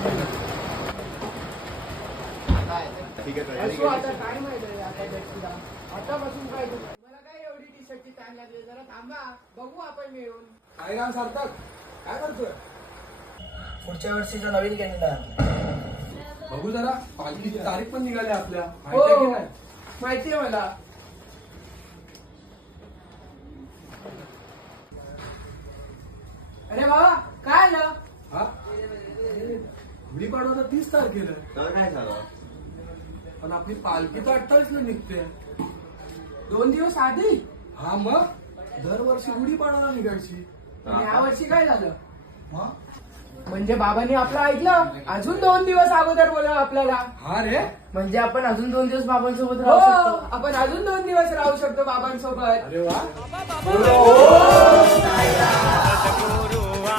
आता काय माहिती आतापासून काय मला काय एवढी टी शर्टची ताण लागली. जरा थांबा, बघू आपण मिळून. काय नाव सार्थक, काय करतोय? पुढच्या वर्षीचा नवीन कॅलेंडर बघू जरा, पालखीची तारीख पण निघाली आपल्या, हो माहिती आहे की नाही? माहिती आहे मला. अरे बाबा काय आलं? हा? गुढीपाडवा 30 तारखेला आहे. तर काय झालं? पण आपली पालखी तर 28 ला निघते. 2 दिवस आधी? हा मग दरवर्षी गुढीपाडवाला निघायची. आणि या वर्षी काय झालं? हा? म्हणजे बाबांनी आपलं ऐकलं, अजून 2 दिवस अगोदर बोलव आपल्याला. हा रे, म्हणजे आपण अजून 2 दिवस बाबांसोबत राहू शकतो. आपण अजून 2 दिवस राहू शकतो बाबांसोबत. अरे वा. हो.